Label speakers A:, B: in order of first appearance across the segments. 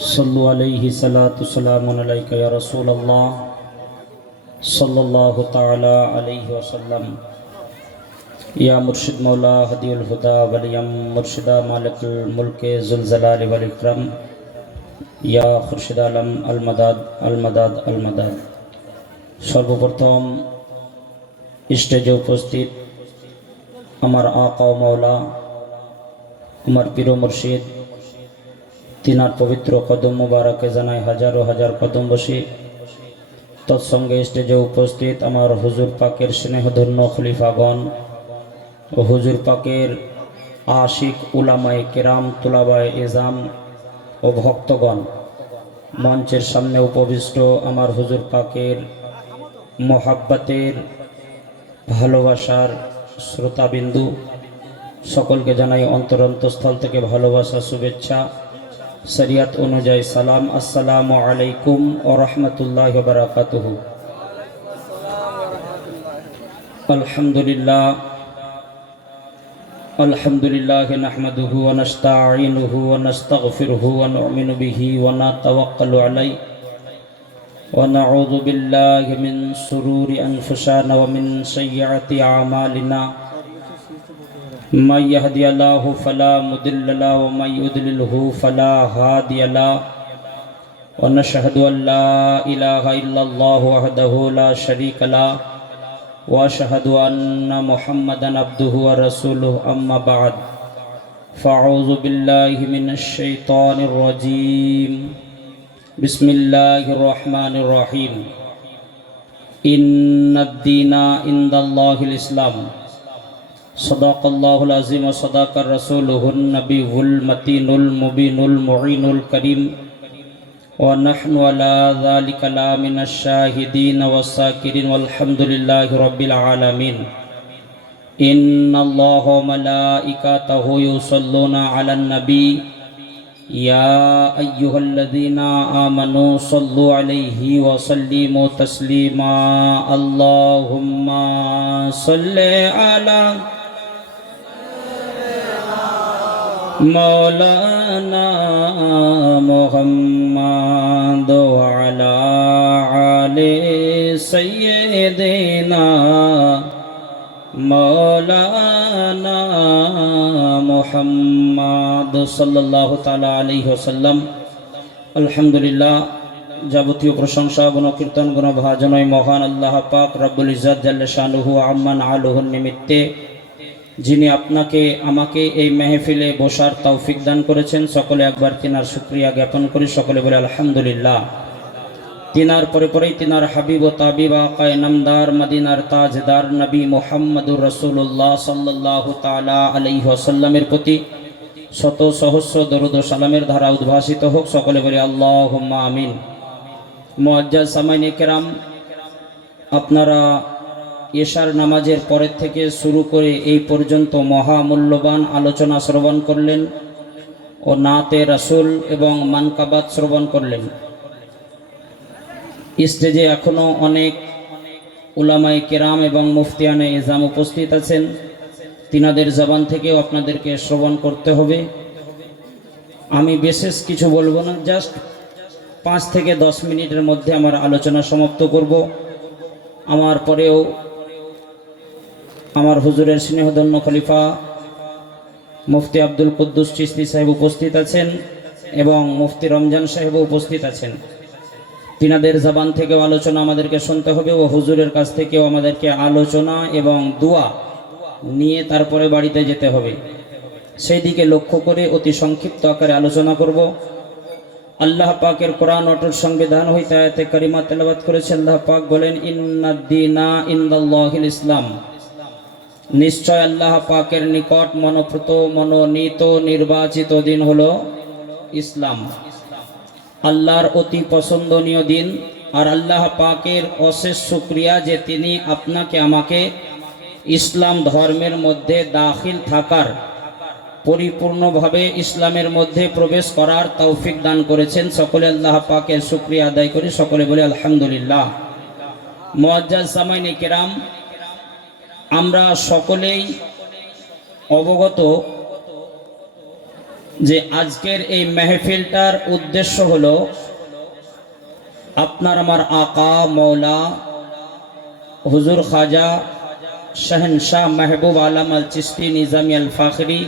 A: صلوا عليه صلاة السلام عليك يا رسول الله صلى الله تعالى عليه وسلم يا مرشد مولا هدي الهدى وليم مرشدا مالك الملك ذو الجلال والإكرام يا খুরশিদ আলম আল মাদাদ আল মাদাদ আল মাদাদ সর্বপ্রথম স্টেজে উপস্থিত আমার আকা ও মৌলা আমার প্রিয় মুর্শিদ তিনার পবিত্র কদম মুবারকে জানাই হাজারো হাজার কদম বসি। তৎসঙ্গে স্টেজে উপস্থিত আমার হুজুর পাকের স্নেহধন্য খলিফাগণ ও হুজুর পাকের আশিক উলামায় কেরাম, তুলাবায় এজাম ও ভক্তগণ। মঞ্চের সামনে উপবিষ্ট আমার হুজুর পাকের মহাব্বাতের ভালোবাসার শ্রোতাবিন্দু। সকলকে জানাই অন্তরন্তস্থল থেকে ভালোবাসা, শুভেচ্ছা। শরিয়াত অনুযায়ী সালাম আসসালামু আলাইকুম ও রহমতুল্লাহ বারাকাতুহ আলহামদুলিল্লাহ الحمد لله نحمده ونستعينه ونستغفره ونؤمن به ونتوكل عليه ونعوذ بالله من شرور أنفسنا ومن سيئات أعمالنا من يهدي الله فلا مضل له ومن يضلله فلا هادي له ونشهد أن لا إله إلا الله وحده لا شريك له وأشهد أن محمدا عبده ورسوله أما بعد فأعوذ بالله من الشيطان الرجيم بسم الله الرحمن الرحيم إن الدين عند الله الإسلام صدق الله العظيم وصدق رسوله النبي المتين المبين المعين الكريم ونحن على ذلك لا من الشاهدين والساكرين والحمد لله رب العالمين إن الله وملائكته يصلون على النبي يا أيها الذين آمنوا صلوا عليه وسلموا تسليما اللهم صل على مولانا محمد وعلى آل سيدنا مولانا محمد صلى الله تعالى عليه وسلم আলহামদুলিল্লাহ যাবতীয় প্রশংসা গুণ কীর্তন গুণ ভাজনয় মহান আল্লাহ পাক রব্বুল ইজাত জাল্লা শানুহু আম্মান আলুহুর নিমিত্তে যিনি আপনাকে, আমাকে এই মেহফিলে বসার তৌফিক দান করেছেন, সকলে একবার তিনার শুক্রিয়া জ্ঞাপন করি, সকলে বলে আলহামদুলিল্লাহ। তিনার পরে পরেই তিনার হাবিব ও তাবিব আকায় নামদার মদিনার তাজদার নবী মোহাম্মদুর রসুল্লাহ সাল্লাহ তালা আলাইহ সাল্লামের প্রতি শত সহস্র দরুদ সালামের ধারা উদ্ভাসিত হোক, সকলে বলে আল্লাহ আমিন। মোয়াজ্জাজ সামাইন কেরাম, আপনারা এশার নামাজের পরের থেকে শুরু করে এই পর্যন্ত মহামূল্যবান আলোচনা শ্রবণ করলেন ও নাতে রাসুল এবং মানকাবাদ শ্রবণ করলেন। স্টেজে এখনও অনেক উলামাই কেরাম এবং মুফতিয়ানে ইজাম উপস্থিত আছেন। তিনাদের জবান থেকেও আপনাদেরকে শ্রবণ করতে হবে। আমি বিশেষ কিছু বলব না, জাস্ট পাঁচ থেকে দশ মিনিটের মধ্যে আমার আলোচনা সমাপ্ত করব। আমার পরেও আমার হুজুরের স্নেহধন্য খলিফা মুফতি আব্দুল কুদ্দুস চিস্তি সাহেব উপস্থিত আছেন এবং মুফতি রমজান সাহেব উপস্থিত আছেন। তিনাদের জবান থেকেও আলোচনা আমাদেরকে শুনতে হবে ও হুজুরের কাছ থেকেও আমাদেরকে আলোচনা এবং দোয়া নিয়ে তারপরে বাড়িতে যেতে হবে। সেই দিকে লক্ষ্য করে অতি সংক্ষিপ্ত আকারে আলোচনা করব। আল্লাহ পাকের কোরআন অটল সংবিধান হইতে আয়াতে করিমা তেলাবাদ করেছে আল্লাহ পাক বলেন, ইন্নাদ্দিনা ইন্দাল্লাহিল ইসলাম। নিশ্চয় আল্লাহ পাকের নিকট মনোপ্রত, মনোনীত, নির্বাচিত দিন হলো ইসলাম। আল্লাহর অতি পছন্দনীয় দিন আর আল্লাহ পাকের অশেষ শুক্রিয়া যে তিনি আপনাকে আমাকে ইসলাম ধর্মের মধ্যে দাখিল থাকার, পরিপূর্ণভাবে ইসলামের মধ্যে প্রবেশ করার তৌফিক দান করেছেন। সকলে আল্লাহ পাকের শুক্রিয়া আদায় করি। সকলে বলে আলহামদুলিল্লাহ। মোয়াজ্জাজ সামাইনে কেরাম আমরা সকলেই অবগত যে আজকের এই মেহফিলটার উদ্দেশ্য হলো আপনার আমার আকা মৌলা হুজুর খাজা শহনশাহ মেহবুব আলম আল চিস্তি নিজামি আল ফাখরি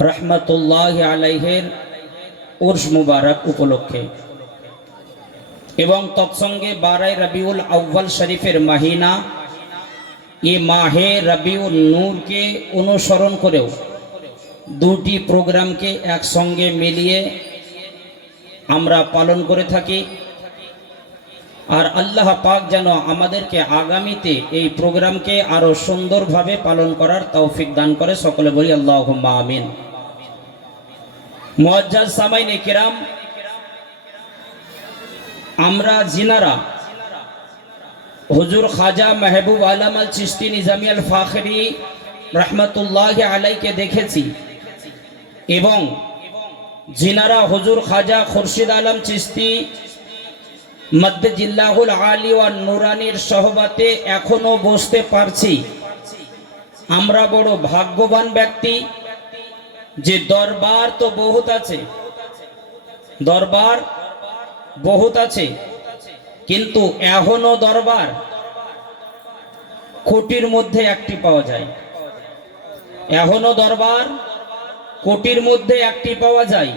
A: রহমতুল্লাহ আলাইহের উর্স মুবারক উপলক্ষে এবং তৎসঙ্গে বারাই রবিউল আউ্বাল শরীফের মাহিনা এ মাহে রবিউল নূরকে অনুসরণ করেও দুটি প্রোগ্রামকে একসঙ্গে মিলিয়ে আমরা পালন করে থাকি। আর আল্লাহ পাক যেন আমাদেরকে আগামীতে এই প্রোগ্রামকে আরও সুন্দরভাবে পালন করার তৌফিক দান করে। সকলে বলি আল্লাহ আমিন। মুআজ্জাজ সামাইনে কিরাম, আমরা জিনারা হুজুর খাজা মেহবুব আলম আল চিস্তি নিজামি আল ফাখরি রহমতুল্লাহ আলাইকে দেখেছি। এবং জিনারা হুজুর খাজা খুরশিদ আলম চিস্তি মধ্য জিল্লাহুল আলী ও নুরানির সহবাতে এখনও বসতে পারছি। আমরা বড় ভাগ্যবান ব্যক্তি যে দরবার তো বহুত আছে। দরবার বহুত আছে। কিন্তু এখনও দরবার কোটির মধ্যে একটি পাওয়া যায়। এখনও দরবার কোটির মধ্যে একটি পাওয়া যায়।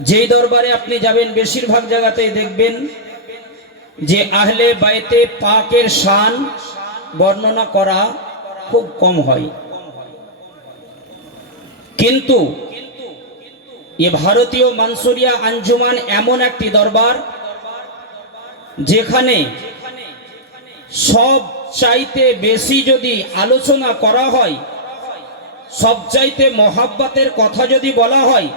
A: যেই দরবারে আপনি যাবেন, বেশিরভাগ জায়গাতেই দেখবেন যে আহলে বাইতে পাকের শান বর্ণনা করা খুব কম হয়। কিন্তু এ ভারতীয় মানসুরিয়া আঞ্জুমান এমন একটি দরবার যেখানে সব চাইতে বেশি যদি আলোচনা করা হয়, সব চাইতে মহাব্বাতের কথা যদি বলা হয়,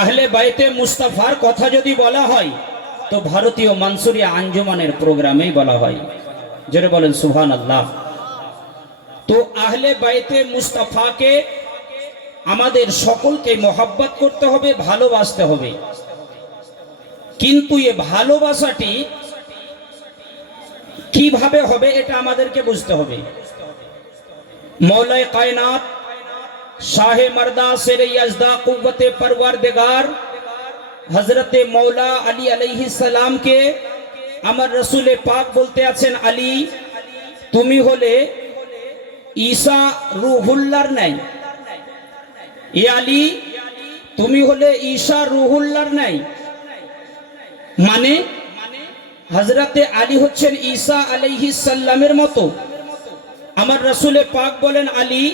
A: আহলে বাইতে মুস্তাফার কথা যদি বলা হয়, তো ভারতীয় মানসুরিয়া আঞ্জুমানের প্রোগ্রামেই বলা হয়। যেটা বলেন সুহান আল্লাহ তো আহলে বাইতে মুস্তাফাকে আমাদের সকলকে মহাব্বত করতে হবে, ভালোবাসতে হবে। কিন্তু এ ভালোবাসাটি কীভাবে হবে এটা আমাদেরকে বুঝতে হবে। মৌলায় কায়নাত, শাহে মর্দা, সেরে ইয়াজদা, কুব্বতে পরওয়ারদিগার হজরতে মৌলা আলী আলাইহিস সালামকে আমার রসুলে পাক বলতে আছেন, আলী, তুমি হলে ঈসা রুহুল্লার নাই। এ আলী, তুমি হলে ঈশা রুহুল্লার নাই। মানে হজরতে আলী হচ্ছেন ঈসা আলাইহিস সাল্লামের মতো। আমার রসুলে পাক বলেন, আলী,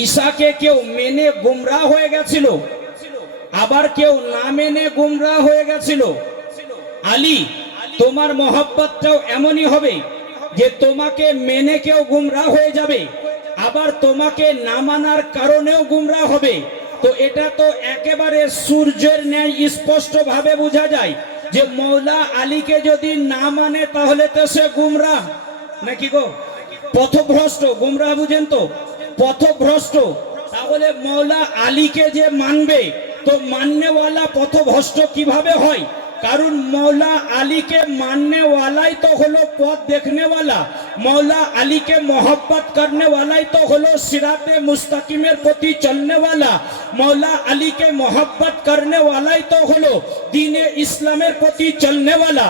A: ঈশাকে কেউ মেনে গুমরা হয়ে গেছিল, আবার কেউ না মেনে গুমরা হয়ে গেছিল। আলী, তোমার মহব্বতটাও এমনই হবে যে তোমাকে মেনে কেউ গুমরা হয়ে যাবে, আবার তোমাকে না মানার কারণেও গুমরা হবে। তো এটা তো একেবারে সূর্যের ন্যায় স্পষ্ট ভাবে বোঝা যায় যে মৌলা আলীকে যদি না মানে তাহলে তো সে গুমরা নাকি গো? পথভ্রষ্ট গুমরা বুঝেন তো? পথভ্রষ্ট। তাহলে মৌলা আলীকে যে মানবে, তো মান্যওয়ালা পথভ্রষ্ট কীভাবে হয়? কারণ মৌলা আলীকে মানने वाला ही तो হলো পথ देखने वाला मौला अली के मोहब्बत करने वाला ही तो हलो सिरात मुस्तकिम प्रति चलने वाला मौला अली के मोहब्बत करने वाला ही तो हलो दीन इस्लाम प्रति चलने वाला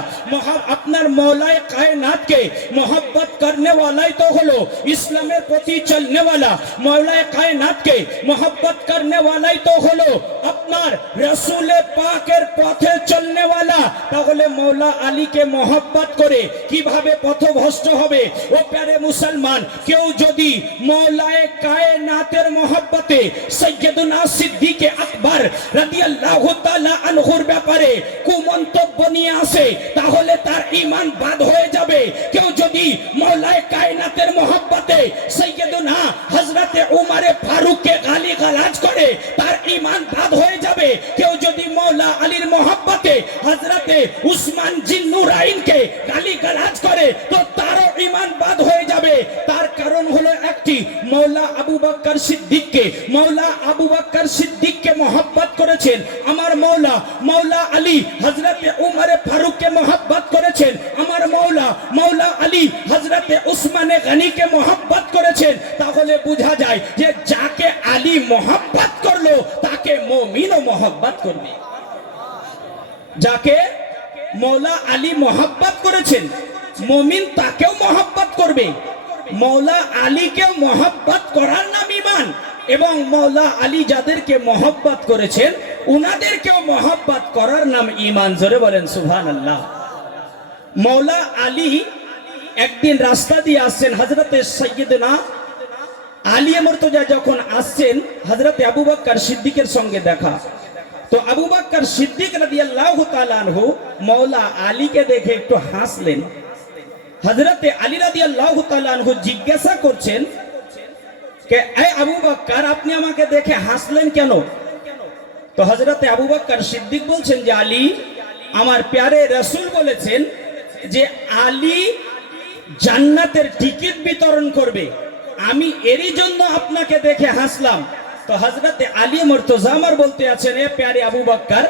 A: अपना मौलाए कायनात के मोहब्बत करने वाला ही तो हलो इस्लाम प्रति चलने वाला मौलाए कायनात के मोहब्बत करने वाला ही तो हलो अपना रसूल पाकर पथे चलने वाला তাহলে মৌলা আলীকে মোহব্বত করে কীভাবে পথভ্রষ্ট হবে? ও প্যারে মুসলমান, কেউ যদি মৌলায়ে কায়নাতের মোহব্বতে সৈয়দুনা সিদ্দিকে আকবর রাদিয়াল্লাহু তাআলা আনহুর ব্যাপারে কুমন্তব্য নিয়ে আসে, তাহলে তার ঈমান বাদ হয়ে যাবে। কেউ যদি মৌলায়ে কায়নাতের মোহব্বতে সৈয়দুনা হযরতে উমারে ফারুককে গালি গালাজ করে, তার ঈমান বাদ হয়ে যাবে। কেউ আলীর মোহব্বতে হযরতে উসমান জিন্নুরাইনকে গালি গালাজ করে, তো তারও ঈমান বাদ হয়ে যাবে। তার কারণ হলো একটি, মৌলা আবু বকর সিদ্দিককে, মৌলা আবু বকর সিদ্দিককে মোহব্বত করেছেন আমার মৌলা মৌলা আলী হযরতে উমরে ফারুককে মোহব্বত করেছেন আমার মৌলা মৌলা আলী হযরতে উসমানে গনিকে মোহব্বত করেছেন। তাহলে বোঝা যায় যে যাকে আলী মহাব্বাত করল, তাকে মমিনও মহাব্বাত করবে। যাকে মৌলা আলী মহাব্বাত করেছেন। মমিন তাকেও মহাব্বাত করবে। মৌলা আলীকেও মহাব্বাত করার নাম ইমান এবং মৌলা আলী যাদেরকে মহব্বত করেছেন, উনাদেরকেও মহব্বত করার নাম ইমান জোরে বলেন সুহান আল্লাহ মৌলা আলী একদিন রাস্তা দিয়ে আসছেন হজরতে সৈয়দনা আলিয়া মর্তজা যখন আসছেন হজরতে আবু বাক্কার সিদ্দিকের সঙ্গে দেখা। তো আবু বাক্কার সিদ্দিক রাদিয়াল্লাহু তাআলা আনহু মৌলা আলীকে দেখে একটু হাসলেন। হজরতে আলী রাদিয়াল্লাহু তাআলা আনহু জিজ্ঞাসা করছেন কে আবু বাক্কার আপনি আমাকে দেখে হাসলেন কেন? তো হজরতে আবু বাক্কার সিদ্দিক বলছেন যে, আলী, আমার প্যারে রসুল বলেছেন যে, আলী জান্নাতের টিকিট বিতরণ করবে। আমি এরই জন্য আপনাকে দেখে হাসলাম। তো হজরতে আলী মর্তজা আমার বলতে আছেন, এ প্যারে আবু বাক্কার,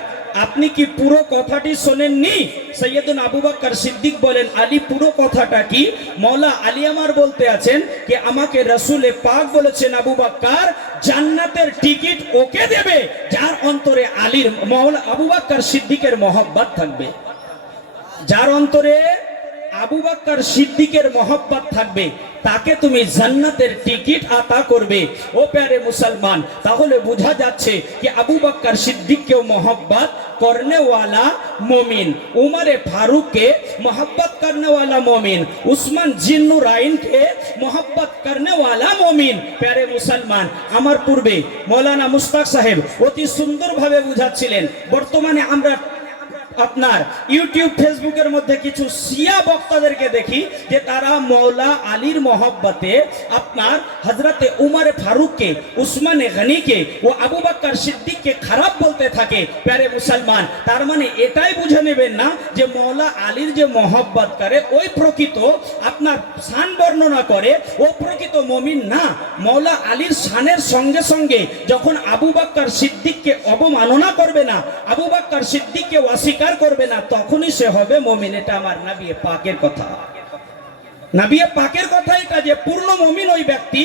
A: আপনি কি পুরো কথাটি শোনেননি? সৈয়দুল আবু বাক্কার সিদ্দিক বলেন, আলী, পুরো কথাটা কি? মৌলা আলী আমার বলতে আছেন যে, আমাকে রসুলে পাক বলেছেন আবু বাক্কার, জান্নাতের টিকিট ওকে দেবে, যার অন্তরে আলীর মৌলা আবু বাক্কার সিদ্দিকের মহব্বত থাকবে। যার অন্তরে আবু বাক্কার সিদ্দিকের মহব্বত থাকবে। তাকে তুমি জান্নাতের টিকিট আতা করবে। ও প্যারে মুসলমান, তাহলে বোঝা যাচ্ছে কি আবু বাক্কার সিদ্দিককেও মহব্বত করনেওয়ালা মমিন, উমারে ফারুককে মহব্বত করনেওয়ালা মমিন, উসমান জিন্নু রাইনকে মহব্বত করনেওয়ালা মমিন। প্যারে মুসলমান, আমার পূর্বে মৌলানা মুস্তাক সাহেব অতি সুন্দরভাবে বুঝাচ্ছিলেন। বর্তমানে আমরা আপনার ইউটিউব, ফেসবুকের মধ্যে কিছু সিয়া বক্তাদেরকে দেখি যে তারা মৌলা আলীর মহব্বতে আপনার হজরতে উমারে ফারুককে, উসমানে গনিকে ও আবু বাক্কার সিদ্দিককে খারাপ বলতে থাকে প্যারে মুসলমান। তার মানে এটাই বুঝে নেবেন না যে মৌলা আলীর যে মহব্বত করে, ওই প্রকৃত আপনার শান বর্ণনা করে, ও প্রকৃত মমিন না। মৌলা আলীর শানের সঙ্গে সঙ্গে যখন আবু বাক্কার সিদ্দিককে অবমাননা করবে না, আবু বাক্কার সিদ্দিককে অস্বীকার করবে না, তখনই সে হবে মমিন। এটা আমার নাবিয়ে পাকের কথা। নাবিয়ে পাকের কথা এটা যে পূর্ণ মমিন ওই ব্যক্তি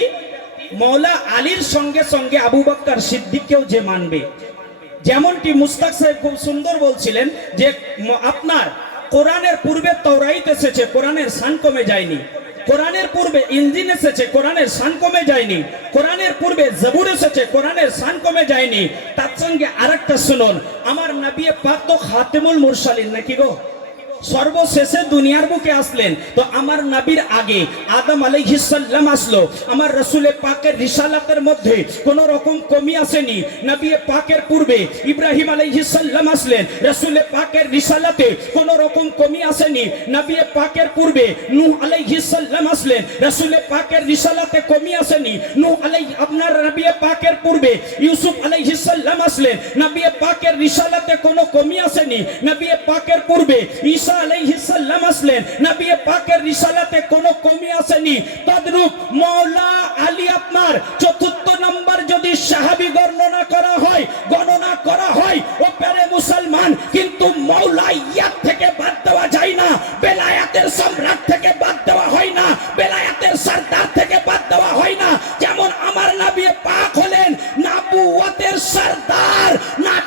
A: মৌলা আলীর সঙ্গে সঙ্গে আবু বক্কর সিদ্দিককেও যে মানবে। যেমনটি মুস্তাক সাহেব খুব সুন্দর বলছিলেন যে আপনার কোরআনের পূর্বে তৌরাইত এসেছে, কোরআনের শান কমে যায়নি। কোরআনের পূর্বে ইঞ্জিন এসেছে, কোরআনের সান কমে যায়নি। কোরআনের পূর্বে জবুর এসেছে, কোরআনের সান কমে যায়নি। তার সঙ্গে আর একটা শুনুন, আমার নাবিয়ে পাক তো খাতেমুল মুরসালিন, নাকি গো? সর্বশেষে দুনিয়ার বুকে আসলেন। তো আমার নবীর আগে আদম আলাইহিসাল্লাম আসলো। আমার রসুলের পাকের রিসালাতের মধ্যে কোনো রকম কমি আসেনি। নবী পাকের পূর্বে ইব্রাহিম আলাইহিসাল্লাম আসলেন। রসুলের পাকের রিসালাতে কোনো রকম কমি আসেনি। নবী পাকের পূর্বে নূহ আলাইহিসাল্লাম আসলেন। রসুলের পাকের রিসালাতে কমি আসেনি। নূহ আলাই, আপনার নবী পাকের পূর্বে ইউসুফ আলাইহিসাল্লাম আসলেন। নবী পাকের রিসালাতে কোনো কমি আসেনি। নবী পাকের পূর্বে ঈসা মুসলমান, কিন্তু মাওলা ইয়াত থেকে বাদ দেওয়া যায় না, বেলায়াতের সম্রাট থেকে বাদ দেওয়া হয় না, বেলায়াতের সরদার থেকে বাদ দেওয়া হয় না। যেমন আমার নবী পাক হলেন, নাবুওয়াতের সরদার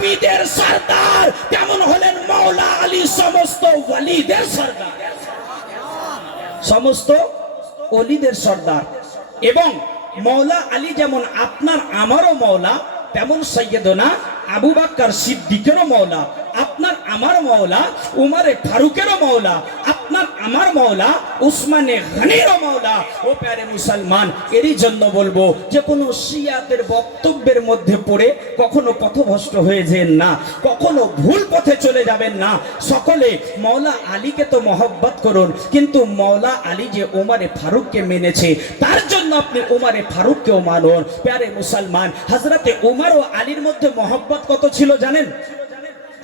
A: নাবিদের সরদার তেমন হলেন মাওলা আলী সমস্ত ওয়ালিদের সর্দার। সমস্ত অলিদের সর্দার। এবং মৌলা আলী যেমন আপনার আমারও মৌলা তেমন সৈয়দনা আবু বাক্কার সিদ্দিকেরও মৌলা আপনার আমার মৌলা উমারে ফারুকেরও মৌলা আপনার আমার মৌলা উসমানে গানিরও মৌলা ও প্যারে মুসলমান, এরই জন্য বলব যে কোনো শিয়াদের বক্তব্যের মধ্যে পড়ে কখনো পথভ্রষ্ট হয়ে যেন না, কখনো ভুল পথে চলে যাবেন না। সকলে মৌলা আলীকে তো মহব্বত করুন, কিন্তু মৌলা আলী যে ওমারে ফারুককে মেনেছে, তার জন্য আপনি ওমারে ফারুককেও মানুন। প্যারে মুসলমান হজরতে ওমার ও আলীর মধ্যে মহব্বত কত ছিল জানেন?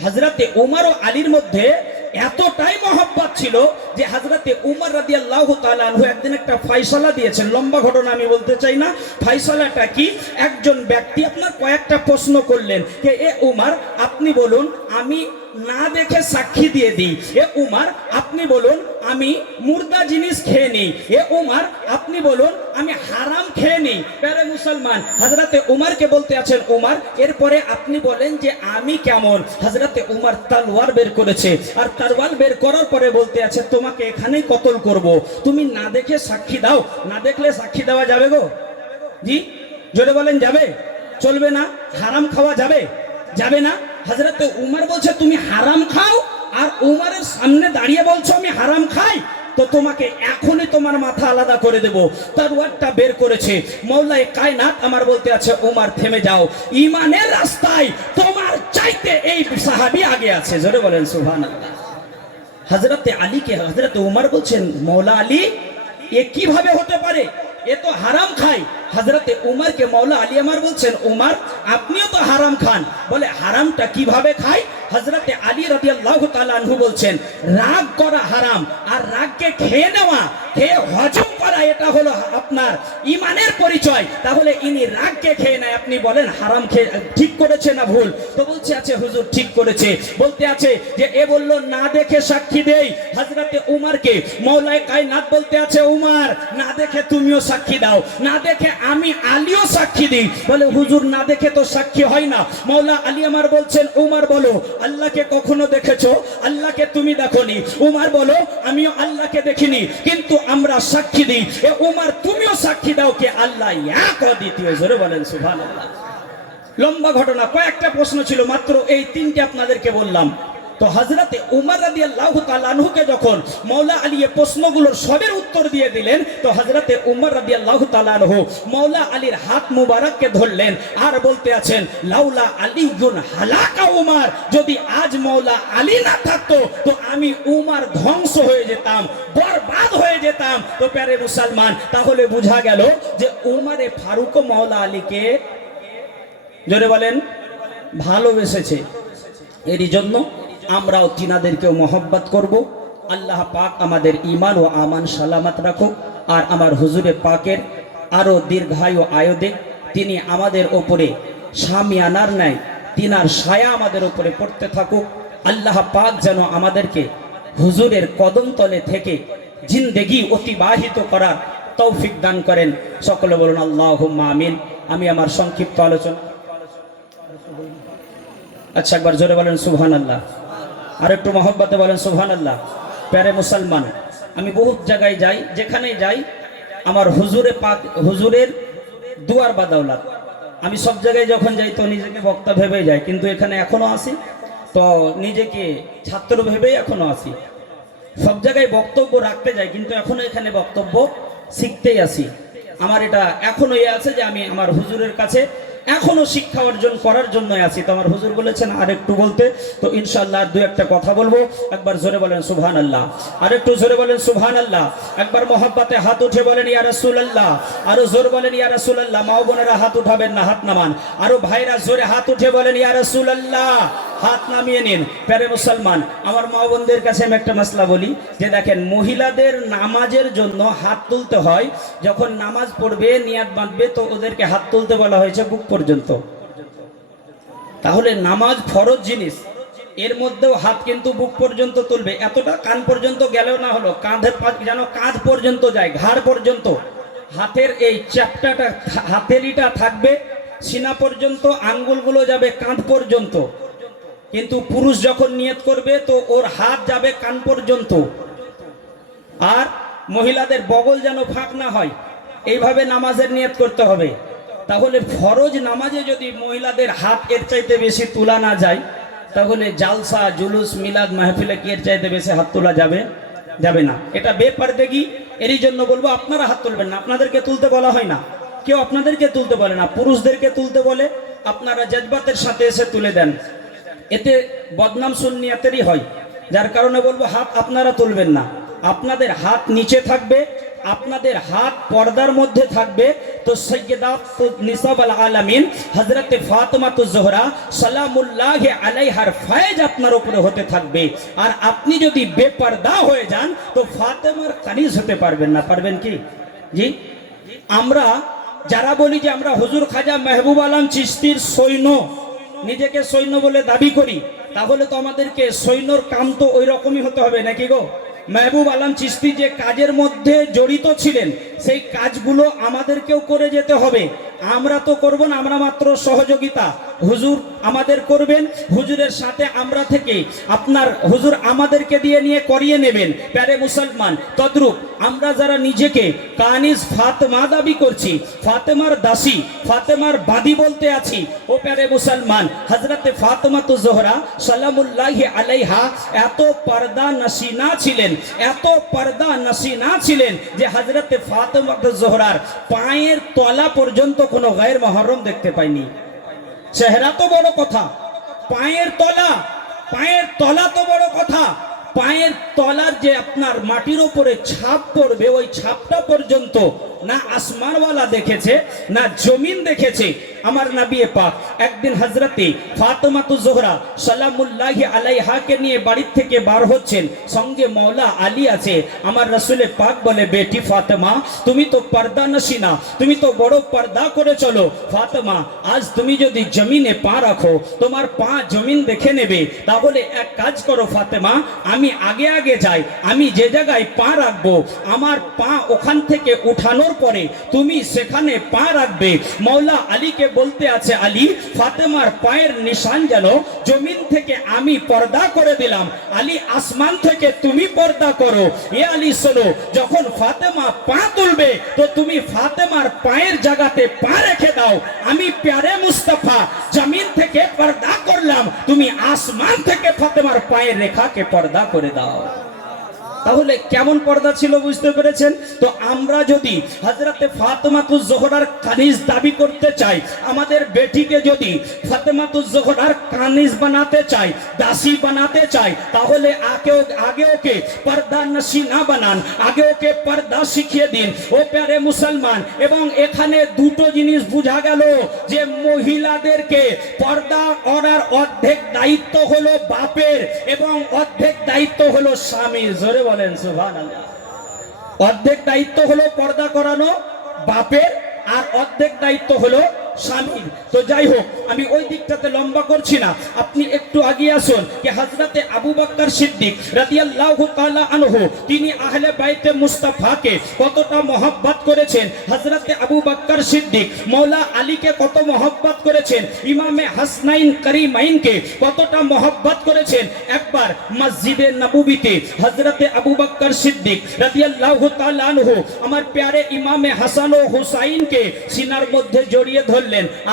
A: হজরতে ওমর ও আলীর মধ্যে এতটাই মহব্বত ছিল যে হাজরাতে উমর রাদি আল্লাহ তালু একদিন একটা ফাইসলা দিয়েছেন। লম্বা ঘটনা আমি বলতে চাই না। ফাইসলাটা কি? একজন ব্যক্তি আপনার কয়েকটা প্রশ্ন করলেন যে, এ উমার, আপনি বলুন, আমি না দেখে সাক্ষী দিয়ে দিই। এ উমার, আপনি বলুন, আমি মুর্দা জিনিস খেয়ে নিই। এ উমার, আপনি বলুন, আমি হারাম খেয়ে নিই। প্যারে মুসলমান হাজরাতে উমারকে বলতে আছেন, উমার, এরপরে আপনি বলেন যে আমি কেমন? হাজরাতে উমার তালওয়ার বের করেছে। আর তালওয়ার বের করার পরে বলতে আছে, তোমাকে এখানেই কতল করব। তুমি না দেখে সাক্ষী দাও। না দেখলে সাক্ষী দেওয়া যাবে গো? জি? জোরে বলেন, যাবে? চলবে না? হারাম খাওয়া যাবে? যাবে না? হাজরাতে উমার বলছে, তুমি হারাম খাও আর উমারের সামনে দাঁড়িয়ে বলছো, আমি হারাম খাই? তো তোমাকে এখনই তোমার মাথা আলাদা করে দেব। তার ওয়ার্ডটা বের করেছে। মৌলাই কায়নাত আমার বলতে আছে, উমার, থেমে যাও। ইমানের রাস্তায় তোমার চাইতে এই সাহাবি আগে আছে। জোরে বলেন সুহান হজরতে আলীকে হজরতে উমার বলছেন, মৌলা আলী, এ কীভাবে হতে পারে? এ তো হারাম খাই। হাজরতে উমারকে মৌলা আলী আমার বলছেন, উমার, আপনিও তো হারাম খান। বলে, হারামটা কীভাবে খায় হজরতে আলী রাদিয়াল্লাহু তাআলা আনহু বলছেন, রাগ করা হারাম, আর রাগকে খেয়ে নেওয়া, খেয়ে হজম করা, এটা হলো আপনার ইমানের পরিচয়। তাহলে ইনি রাগকে খেয়ে নেয়, আপনি বলেন হারাম খেয়ে, ঠিক করেছে না ভুল? তো বলছে আছে হুজুর, ঠিক করেছে। বলতে আছে যে, এ বলল, না দেখে সাক্ষী দেই। হজরতে উমারকে, মৌলায় কায়নাত বলতে আছে, উমার, না দেখে তুমিও সাক্ষী দাও, না দেখে আমি আলীও সাক্ষী দিই। বলে, হুজুর, না দেখে তো সাক্ষী হয় না। মৌলা আলী আমার বলছেন, উমার, বলো আল্লাহকে কখনো দেখেছ? আল্লাহকে তুমি দেখোনি। উমার বলো, আমিও আল্লাহকে দেখিনি, কিন্তু আমরা সাক্ষী দিই। এ উমার, তুমিও সাক্ষী দাও কে আল্লাহ? এক অদ্বিতীয়, জোরে বলেন, সুবহানাল্লাহ। লম্বা ঘটনা, কয়েকটা প্রশ্ন ছিল, মাত্র এই তিনটে আপনাদেরকে বললাম। তো হজরতে উমর রাদি আল্লাহ তালানহুকে যখন মৌলা আলী প্রশ্নগুলোর সবের উত্তর দিয়ে দিলেন, তো হজরতে উমর রাদি আল্লাহ তালানহু মৌলা আলীর হাত মুবারককে ধরলেন আর বলতে আছেন, লাউলা আলী গুন হালাকা উমার, যদি আজ মৌলা আলী না থাকতো, তো আমি উমার ধ্বংস হয়ে যেতাম, বরবাদ হয়ে যেতাম। তো প্যারে মুসলমান, তাহলে বোঝা গেল যে উমারে ফারুক মৌলা আলীকে জোরে বলেন, ভালোবেসেছে। এরই জন্য আমরাও তিনাদেরকেও মহব্বত করব। আল্লাহ পাক আমাদের ইমান ও আমান সালামত রাখুক। আর আমার হুজুরে পাকের আরও দীর্ঘায়ু আয়োদে তিনি আমাদের ওপরে স্বামী আনার ন্যায়, তিনার সায়া আমাদের উপরে পড়তে থাকুক। আল্লাহ পাক যেন আমাদেরকে হুজুরের কদম তলে থেকে জিন্দেগি অতিবাহিত করার তৌফিক দান করেন। সকলে বলুন আল্লাহ আমিন। আমি আমার সংক্ষিপ্ত আলোচনা আচ্ছা একবার জোরে বলেন সুবহান আল্লাহ আর একটু মহব্বতে বলেন সুবহান আল্লাহ প্যারে মুসলমান, আমি বহুত জায়গায় যাই যেখানে যাই, আমার হুজুরে পাক, হুজুরের দুয়ার বাদাওলাত। আমি সব জায়গায় যখন যাই তো নিজেকে বক্তা ভেবে যাই, কিন্তু এখানে এখনও আসি তো নিজেকে ছাত্র ভেবেই এখনও আসি সব জায়গায় বক্তব্য রাখতে যাই, কিন্তু এখনও এখানে বক্তব্য শিখতেই আসি আমার এটা এখনও ইয়ে আছে যে আমি আমার হুজুরের কাছে এখনও শিক্ষা অর্জন করার জন্য আছি। তোমার হুজুর বলেছেন, আর একটু বলতে? তো ইনশাল্লাহ দু একটা কথা বলব। একবার জোরে বলেন সুহান আল্লাহ আর একটু জোরে বলেন সুবহান আল্লাহ একবার মোহাব্বতে হাত উঠে বলেন, ইয়া আল্লাহ আরও জোর বলেন, ইয়া আল্লাহ মাও বোনেরা হাত উঠাবেন না, হাত নামান। আরও ভাইরা জোরে হাত উঠে বলেন, ইয়া আল্লাহ হাত নামিয়ে নিন। প্যারে মুসলমান, আমার মা বোনদের কাছে আমি একটা মশলা বলি, যে দেখেন, মহিলাদের নামাজের জন্য হাত তুলতে হয়, যখন নামাজ পড়বে নিয়াদ বাঁধবে, তো ওদেরকে হাত তুলতে বলা হয়েছে বুক পর্যন্ত। তাহলে নামাজ ফরজ জিনিস, এর মধ্যেও হাত কিন্তু বুক পর্যন্ত তুলবে। এতটা কান পর্যন্ত গেলেও না হলো, কাঁধের যেন কাঁধ পর্যন্ত যায়, ঘাড় পর্যন্ত। হাতের এই চ্যাপটাটা, হাতেলিটা থাকবে, সিনা পর্যন্ত, আঙ্গুলগুলো যাবে কাঁধ পর্যন্ত। কিন্তু পুরুষ যখন নিয়ত করবে, তো ওর হাত যাবে কান পর্যন্ত। আর মহিলাদের বগল যেন ফাঁক না হয়, এইভাবে নামাজের নিয়ত করতে হবে। তাহলে ফরজ নামাজে যদি মহিলাদের হাত এর চাইতে বেশি তোলা না যায়, তাহলে জালসা, জুলুস, মিলাদ, মাহফিলে কি এর চাইতে বেশি হাত তোলা যাবে? যাবে না। এটা বেপার দেখি এরই জন্য বলব, আপনারা হাত তুলবেন না। আপনাদেরকে তুলতে বলা হয় না। কেউ আপনাদেরকে তুলতে বলে না। পুরুষদেরকে তুলতে বলে, আপনারা জজবাতের সাথে এসে তুলে দেন। এতে বদনাম সুন্নিয়াতেরই হয়। যার কারণে বলব, হাত আপনারা তুলবেন না। আপনাদের হাত নিচে থাকবে, আপনাদের হাত পর্দার মধ্যে থাকবে। তো সৈয়দা নিসাব আল আলামিন হজরত ফাতেমা তো জোহরা, সালামুল্লাহ আলাইহার ফায়েজ আপনার উপরে হতে থাকবে। আর আপনি যদি বেপর্দা হয়ে যান, তো ফাতেমার কানিজ হতে পারবেন না। পারবেন কি? জি? আমরা, যারা বলি যে আমরা হুজুর খাজা মেহবুব আলম চিস্তির সৈন্য নিজেকে সৈন্য বলে দাবি করি, তাহলে তো আমাদেরকে সৈন্যর কাম তো ওই রকমই হতে হবে, নাকি গো? মেহবুব আলম চিস্তি যে কাজের মধ্যে জড়িত ছিলেন, সেই কাজগুলো আমাদেরকেও করে যেতে হবে। আমরা তো করব না, আমরা মাত্র সহযোগিতা। হুজুর আমাদের করবেন, হুজুরের সাথে আমরা থেকে আপনার হুজুর আমাদেরকে দিয়ে নিয়ে করিয়ে নেবেন, প্যারে মুসলমান। তদ্রুপ, আমরা যারা নিজেকে কানিজ ফাতেমা দাবি করছি, ফাতেমার দাসী, ফাতেমার বাদী বলতে আছি, ও প্যারে মুসলমান হজরতে ফাতেমা তো জোহরা সালামুল্লাহি আলাইহা, এত পর্দা নসিনা ছিলেন এত পর্দা নসিনা ছিলেন যে হজরত ফাতেমা জোহরার পায়ের তলা পর্যন্ত কোনো গায়ের মহরম দেখতে পাইনি। চেহারা তো বড় কথা, পায়ের তলা পায়ের তলা তো বড় কথা। পায়ের তলার যে আপনার মাটির উপরে ছাপ পড়বে, ওই ছাপটা পর্যন্ত না আসমানওয়ালা দেখেছে, না জমিন দেখেছে। আমার নাবিয়ে পাক একদিন হজরতে ফাতেমাতু জোহরা সালামুল্লাহি আলাইহাকে নিয়ে বাড়ির থেকে বার হচ্ছেন। সঙ্গে মৌলা আলী আছে। আমার রসুলে পাক বলে, বেটি ফাতেমা, তুমি তো পর্দা নসিনা তুমি তো বড় পর্দা করে চলো। ফাতেমা, আজ তুমি যদি জমিনে পা রাখো, তোমার পা জমিন দেখে নেবে। তাহলে এক কাজ করো ফাতেমা, আমি আগে আগে যাই, আমি যে জায়গায় পা রাখব, আমার পা ওখান থেকে উঠানোর পরে তুমি সেখানে পা রাখবে। মৌলা আলীকে বলতে আছে, আলী, ফাতেমার পায়ের নিশান যেন জমিন থেকে আমি পর্দা করে দিলাম। আলী, আসমান থেকে তুমি পর্দা করো। এ আলী, শোনো, যখন ফাতেমা পা তুলবে, তো তুমি ফাতেমার পায়ের জায়গাতে পা রেখে দাও। আমি প্যারে মুস্তাফা, জমিন থেকে পর্দা করলাম। তুমি আসমান থেকে ফাতেমার পায়ের রেখাকে পর্দা করে দাও। তাহলে কেমন পর্দা ছিল বুঝতে পেরেছেন? তো আমরা যদি হজরতে ফাতেমাতুজ জোহরার কানিজ দাবি করতে চাই, আমাদের বেটিকে যদি ফাতেমাতুজ জোহরার কানিজ বানাতে চাই, দাসী বানাতে চাই, তাহলে আগে আগে ওকে পর্দা নাসি না বানান, আগে ওকে পর্দা শিখিয়ে দিন। ও প্যারে মুসলমান, এবং এখানে দুটো জিনিস বোঝা গেল, যে মহিলাদেরকে পর্দা করার অর্ধেক দায়িত্ব হলো বাপের, এবং অর্ধেক দায়িত্ব হলো স্বামীর। জোরে বলেন অর্ধেক দায়িত্ব হলো পর্দা করানো বাপের আর অর্ধেক দায়িত্ব হলো স্বামীর তো যাই হোক, আমি ওই দিকটাতে লম্বা করছি না। আপনি একটু আগিয়ে আসুন যে হজরতে আবু বক্কর সিদ্দিক রাদিয়াল্লাহু তাআলা আনহু, তিনি আহলে বাইতে মুস্তাফাকে কতটা মহব্বত করেছেন? হজরতে আবু বক্কর সিদ্দিক মৌলা আলীকে কত মহব্বত করেছেন? ইমামে হাসনাইন করিমাইনকে কতটা মহব্বত করেছেন? একবার মসজিদে নববীতে হজরতে আবু বক্কর সিদ্দিক রাদিয়াল্লাহু তাআলা আনহু, আমার প্যারে ইমামে হাসান ও হুসাইনকে সিনার মধ্যে জড়িয়ে ধরলেন।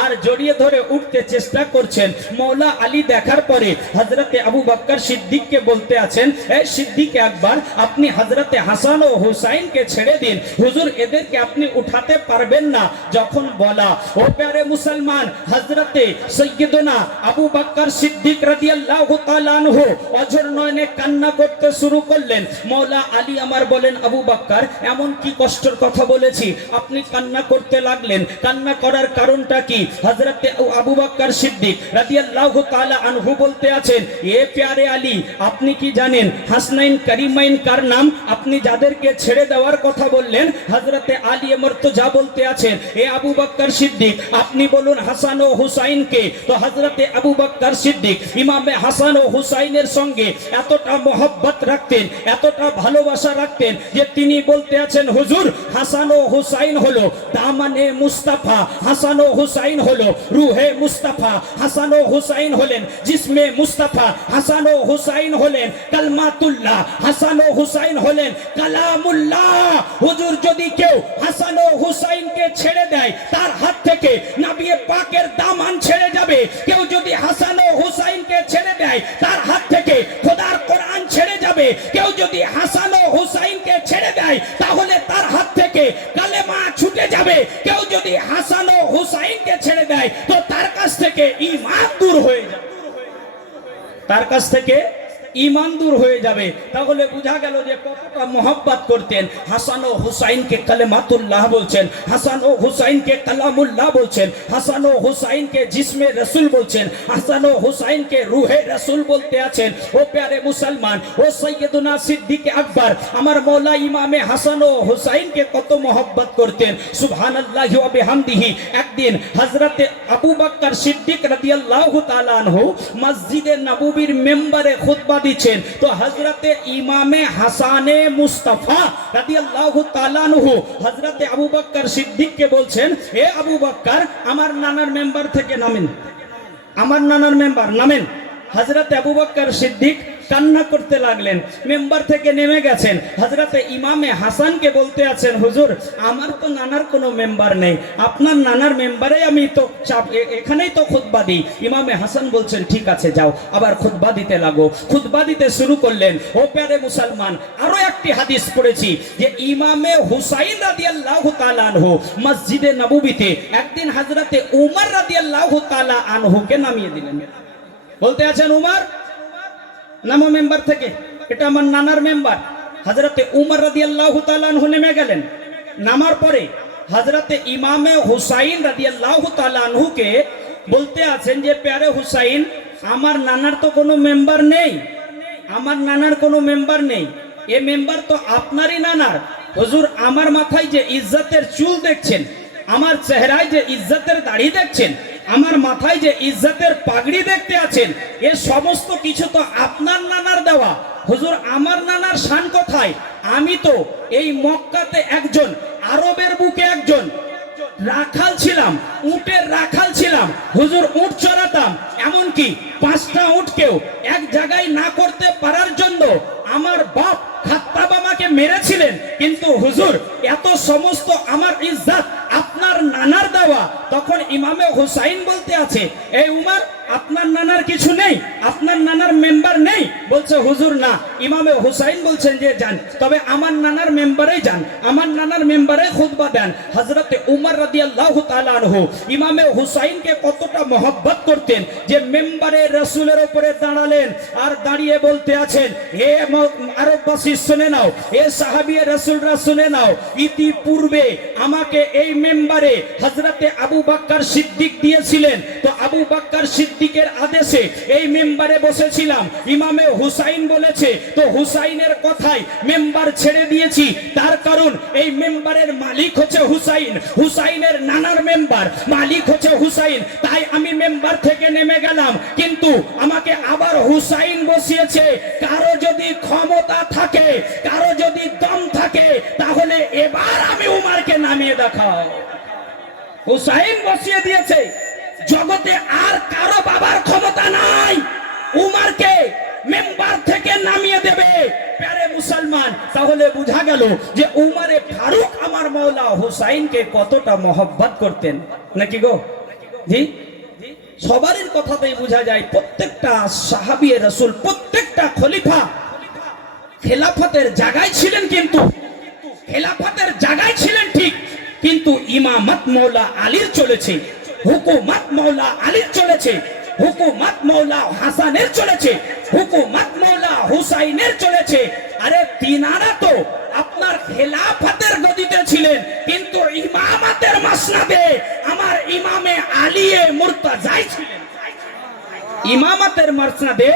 A: আর জড়িয়ে ধরে উঠতে চেষ্টা করছেন। মৌলা আলী দেখার পরে হজরতে আবু বক্কর সিদ্দিককে বলতে আছেন এই সিদ্দিক একবার আপনি হজরতে হাসান ও হুসাইনকে ছেড়ে দিন। হুজুর, এদেরকে আপনি উঠাতে পারবেন না। যখন বলা, ও প্যারে মুসলমান হজরতে সৈয়দনা আবু বক্কর সিদ্দিক রাদিয়াল্লাহু তাআলা আনহু অঝর নয়নে কান্না করতে শুরু করলেন। মৌলা আলী আমার বলেন, আবু বক্কর, এমন কি কষ্টের কথা বলেছি? আপনি কান্না করতে লাগলেন। কান্না করার কারণটা কি? হযরতে আবু বক্কর সিদ্দিক রাদিয়াল্লাহু তাআলা আনহু বলতে আছেন, এ প্যারে আলী, আপনি কি জানেন হাসনাইন করিমাইন কার নাম? আপনি যাদেরকে ছেড়ে দেওয়ার কথা বললেন, হযরতে আলী মর্তজা বলতে আছেন, এ আবু বক্কর সিদ্দিক, আপনি বলুন হাসান ও হুসাইনকে। তো হযরতে আবু বক্কর সিদ্দিক ইমামে হাসান ও হুসাইনের সঙ্গে এতটা মোহব্বত রাখতেন, এতটা ভালোবাসা রাখতেন যে তিনি বলতে আছেন, হুজুর, হাসান ও হুসাইন হলো দামানে মুস্তাফা, হাসান ও হুসাইন হলো রুহে মুস্তাফা হাসান ও হুসাইন হলেন। জিসমে মুস্তাফা হাসান ও হুসাইন হলেন। কালমাতুল্লাহ হাসান ও হুসাইন হলেন। কালামুল্লাহ, হুজুর যদি কেউ হাসান ও হুসাইনকে ছেড়ে দেয়, তার হাত থেকে নবিয়ে পাকের দামান ছেড়ে যাবে। কেউ যদি হাসান ও হুসাইনকে ছেড়ে দেয়, তার হাত থেকে খোদার কোরআন ছেড়ে যাবে। কেউ যদি হাসান ও হুসাইনকে ছেড়ে দেয়, তাহলে তার হাত থেকে তার কাছ থেকে ইমান দূর হয়ে যাবে। তাহলে বোঝা গেল যে কতটা মোহাব্বত করতেন। হাসান ও হুসাইনকে কালেমাতুল্লাহ বলছেন। হাসান ও হুসাইনকে কালামুল্লাহ বলছেন। হাসান ও হুসাইনকে জিসমে রসুল বলছেন। হাসান ও হুসাইনকে রুহে রসুল বলতে আছেন। ও প্যারে মুসলমান, ও সৈয়দুনা সিদ্দিক আকবর, আমার মৌলা ইমামে হাসান ও হুসাইনকে কত মোহব্বত করতেন। সুবহানাল্লাহ ওয়া বিহামদিহি, একদিন হযরতে আবু বকর সিদ্দিক রাদিয়াল্লাহু তাআলা আনহু মসজিদে নববীর মেম্বারে খুতবা দিচ্ছেন। তো হজরতে ইমামে হাসানে মুস্তাফা রাদিয়াল্লাহু আল্লাহ তালানহু হজরতে আবু বকর সিদ্দিককে বলছেন হে আবু বকর, আমার নানার মেম্বার থেকে নামেন। আমার নানার মেম্বার, নামেন। হজরত আবু বক্কর সিদ্দিক কান্না করতে লাগলেন। মেম্বার থেকে নেমে গেছেন। হজরতে ইমামে হাসানকে বলতে আছেন, হুজুর, আমার তো নানার কোনো মেম্বার নেই। আপনার নানার মেম্বারে আমি তো চাপ এখানেই তো খুতবা দিই। ইমামে হাসান বলছেন, ঠিক আছে, যাও। আবার খুতবা দিতে লাগো খুতবা দিতে শুরু করলেন। ও প্যারে মুসলমান, আরও একটি হাদিস পড়েছি যে ইমামে হুসাইন রাদিয়াল্লাহু তাআলা আনহু মসজিদে নববীতে একদিন হযরতে উমর রাদিয়াল্লাহু তাআলা আনহুকে নামিয়ে দিলেন। বলতে আছেন উমর নামো মেম্বার থেকে। এটা আমার নানার মেম্বার। হাজরাতে উমর রাদিয়াল্লাহু তাআলা আনহু নেমে গেলেন। নামার পরে হযরতে ইমামে হুসাইন রাদিয়াল্লাহু তাআলা আনহুকে বলতে আছেন যে, প্যারে হুসাইন, আমার নানার তো কোনো মেম্বার নেই। আমার নানার কোনো মেম্বার নেই। এ মেম্বার তো আপনারই নানার। হজুর, আমার মাথায় যে ইজ্জতের চুল দেখছেন, আমার চেহারায় যে ইজ্জতের দাড়ি দেখছেন আমার মাথায় যে ইজ্জতের পাগড়ি দেখতে আছেন, এ সমস্ত কিছু তো আপনার নানার দেওয়া। হুজুর, আমার নানার শান কোথায়? আমি তো এই মক্কাতে একজন, আরবের বুকে একজন। রাখাল ছিলাম, উটের রাখাল ছিলাম। হুজুর, উট চড়াতাম। এমনকি পাঁচটা উটকেও এক জায়গায় না করতে পারার জন্য আমার বাপ খাত্তাব আমাকে মেরেছিলেন। কিন্তু হুজুর, এত সমস্ত আমার ইজ্জত আপনার নানার দেওয়া। তখন ইমামে হুসাইন বলতে আছে, এই উমার, আপনার নানার কিছু নেই, আপনার নানার মেম্বার নেই। বলছে, হুজুর, না। ইমামে হুসাইন বলছেন যে, যান। তবে আমার নানার মেম্বারে যান, আমার নানার মেম্বারে খুতবা দেন। হজরতে উমর রাদিয়াল্লাহু তাআলা আনহু ইমামে হুসাইনকে কতটা মহব্বত করতেন যে, মেম্বারে, রসুলের উপরে দাঁড়ালেন। আর দাঁড়িয়ে বলতে আছেন, হে আরববাসী শুনে নাও। এ শুনে নাও। ইতিপূর্বে আমাকে এই মেম্বারে হজরতে আবু বাক্কার সিদ্দিক দিয়েছিলেন। তো আবু বাক্কার সিদ্দিকের আদেশে এই মেম্বারে বসেছিলাম। ইমামে হুসাইন বলেছে, তো হুসাইনের মেম্বার ছেড়ে দিয়েছি। তার কারণ এই মেম্বারের মালিক হচ্ছে হুসাইন। হুসাইনের নানার মেম্বার, মালিক হচ্ছে হুসাইন। তাই আমি মেম্বার থেকে নেমে গেলাম। কিন্তু আমাকে আবার হুসাইন বসিয়েছে। কারও যদি ক্ষমতা থাকে, কারও যদি দম থাকে, তাহলে এবার আমি উমারকে নামিয়ে দেখাও। হুসাইন বসিয়ে দিয়েছে, জগতে আর কারও বাবার ক্ষমতা নাই, উমারকে মেম্বার থেকে নামিয়ে দেবে। প্যারে মুসলমান, তাহলে বোঝা গেল যে উমারে ফারুক আমার মৌলা হুসাইনকে কতটা মহব্বত করতেন। নাকি গো? জি? সবারই কথাতেই বোঝা যায়, প্রত্যেকটা সাহাবিয়ে রসুল প্রত্যেকটা খলিফা খেলাফতের জায়গায় ছিলেন কিন্তু, খেলাফতের জায়গায় ছিলেন ঠিক, কিন্তু ইমামত মৌলা আলীর চলেছে, হুকুমত মৌলা আলীর চলেছে, হুকুমত মৌলা হাসানের চলেছে, হুকুমত মৌলা হুসাইনের চলেছে। আরে তিনারা তো আপনার খেলাফতের গদিতে ছিলেন, কিন্তু ইমামতের মাসনাদে আমার ইমামে আলিয়ে মুর্তাজাই ছিলেন। ইমামতের মাসনাদে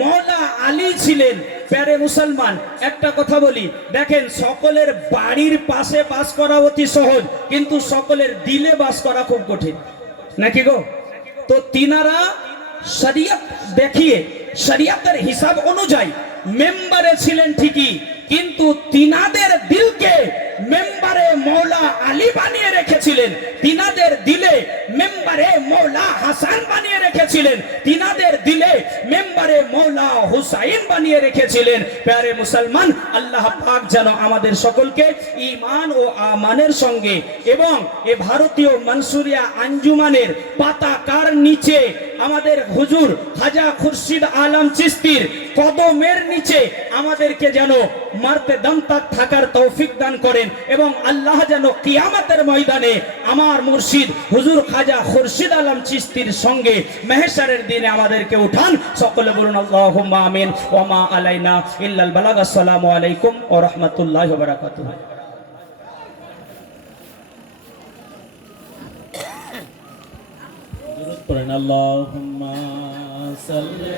A: মৌলা আলী ছিলেন, প্যারে মুসলমান। একটা কথা বলি, দেখেন সকলের বাড়ির পাশে বাস করা অতি সহজ, কিন্তু সকলের দিলে বাস করা খুব কঠিন। নাকি গো? তো তিনারা শরিয়ত দেখিয়ে, শরিয়তের হিসাব অনুযায়ী মেম্বারে ছিলেন ঠিকই, কিন্তু তিনাদের দিলকে মেম্বারে মৌলা আলী বানিয়ে রেখেছিলেন। তিনাদের দিলে মেম্বারে মৌলা হাসান বানিয়ে রেখেছিলেন তিনাদের দিলে মেম্বারে মৌলা হুসাইন বানিয়ে রেখেছিলেন। প্যারে মুসলমান, আল্লাহ পাক যেন আমাদের সকলকে ইমান ও আমানের সঙ্গে এবং এ ভারতীয় মনসুরিয়া আঞ্জুমানের পাতাকার নিচে আমাদের হুজুর হাজা খুরশিদ আলম চিস্তির কদমের নিচে আমাদেরকে যেন মারতে দম তাক থাকার তৌফিক দান করেন এবং আল্লাহ যেন কিয়ামতের ময়দানে আমার মুর্শিদ হুজুর খাজা খুরশিদ আলম চিস্তির সঙ্গে মেহেশারের দিনে আমাদেরকে উঠান। সকলে বলুন, আল্লাহুম্মা আমিন। ওয়া মা আলাইনা ইল্লাল বালাগ। আসসালামু আলাইকুম ও রাহমাতুল্লাহি
B: পড়েন, আল্লাহুম্মা সাল্লি